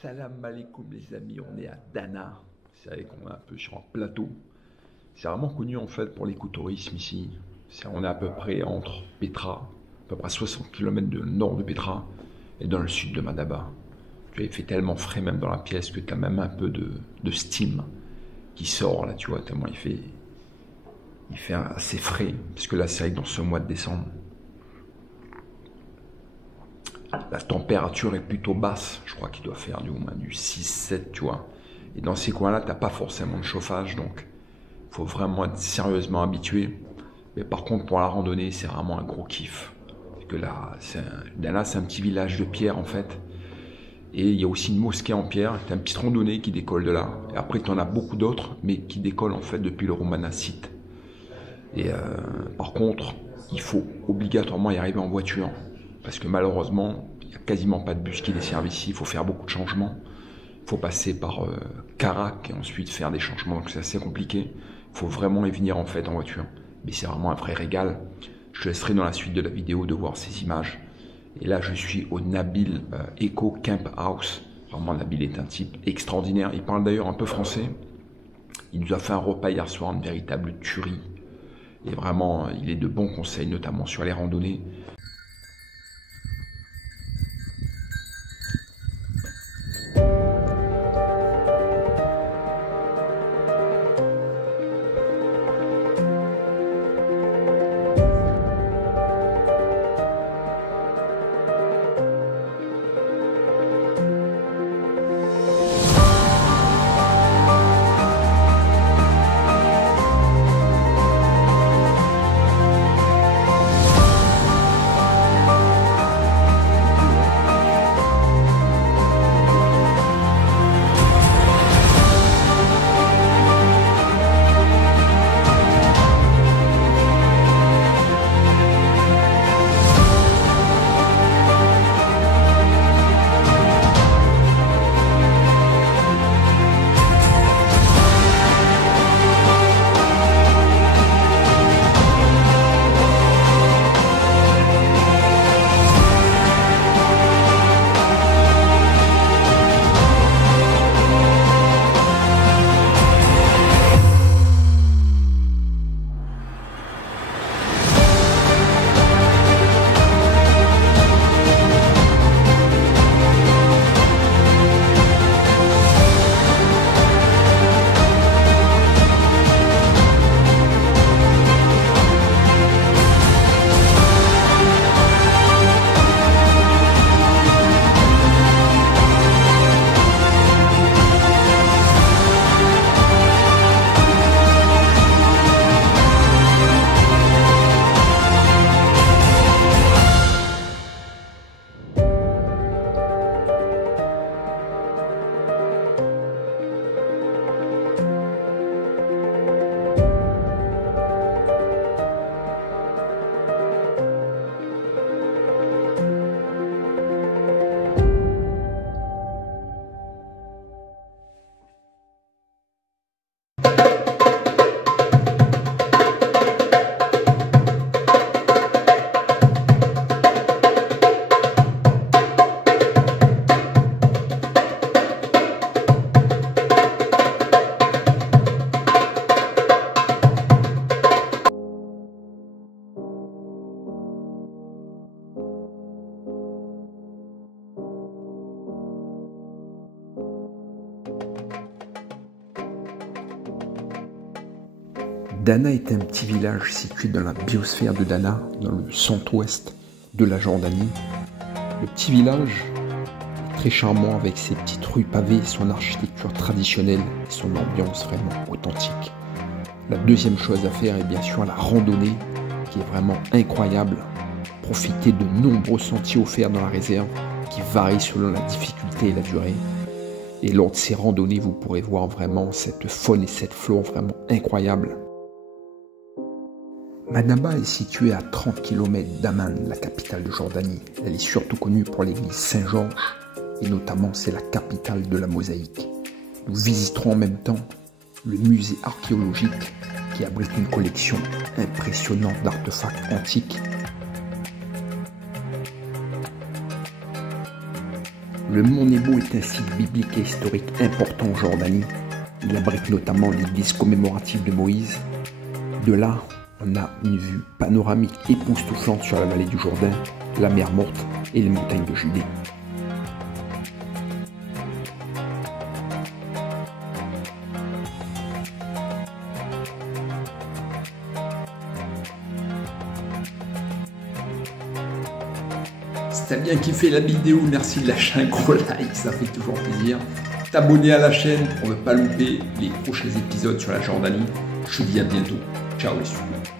Salam alaikum les amis, on est à Dana. C'est vrai qu'on est un peu sur un plateau. C'est vraiment connu en fait pour l'écotourisme ici. On est à peu près entre Petra, à peu près 60 km de nord de Petra et dans le sud de Madaba. Tu vois, il fait tellement frais même dans la pièce que tu as même un peu de steam qui sort là, tu vois, tellement il fait assez frais. Parce que là c'est vrai que dans ce mois de décembre, la température est plutôt basse. Je crois qu'il doit faire du moins du 6-7, tu vois. Et dans ces coins-là, tu n'as pas forcément de chauffage, donc il faut vraiment être sérieusement habitué. Mais par contre, pour la randonnée, c'est vraiment un gros kiff. Parce que là, c'est un petit village de pierre, en fait. Et il y a aussi une mosquée en pierre. Tu as une petite randonnée qui décolle de là. Et après, tu en as beaucoup d'autres, mais qui décollent, en fait, depuis le Romanacite. Et par contre, il faut obligatoirement y arriver en voiture. Parce que malheureusement, il n'y a quasiment pas de bus qui desservent ici. Il faut faire beaucoup de changements. Il faut passer par Carac et ensuite faire des changements. Donc c'est assez compliqué. Il faut vraiment y venir en fait en voiture. Mais c'est vraiment un vrai régal. Je te laisserai dans la suite de la vidéo de voir ces images. Et là, je suis au Nabil Eco Camp House. Vraiment, Nabil est un type extraordinaire. Il parle d'ailleurs un peu français. Il nous a fait un repas hier soir, une véritable tuerie. Et vraiment, il est de bons conseils, notamment sur les randonnées. Dana est un petit village situé dans la biosphère de Dana, dans le centre-ouest de la Jordanie. Le petit village est très charmant avec ses petites rues pavées, son architecture traditionnelle et son ambiance vraiment authentique. La deuxième chose à faire est bien sûr la randonnée, qui est vraiment incroyable. Profitez de nombreux sentiers offerts dans la réserve, qui varient selon la difficulté et la durée. Et lors de ces randonnées, vous pourrez voir vraiment cette faune et cette flore vraiment incroyables. Madaba est située à 30 km d'Amman, la capitale de Jordanie. Elle est surtout connue pour l'église Saint-Georges et notamment c'est la capitale de la mosaïque. Nous visiterons en même temps le musée archéologique qui abrite une collection impressionnante d'artefacts antiques. Le mont Nebo est un site biblique et historique important en Jordanie. Il abrite notamment l'église commémorative de Moïse. De là, on a une vue panoramique époustouflante sur la vallée du Jourdain, la mer Morte et les montagnes de Judée. Si t'as bien kiffé la vidéo, merci de lâcher un gros like, ça fait toujours plaisir. T'abonner à la chaîne pour ne pas louper les prochains épisodes sur la Jordanie. Je te dis à bientôt. Ciao les super.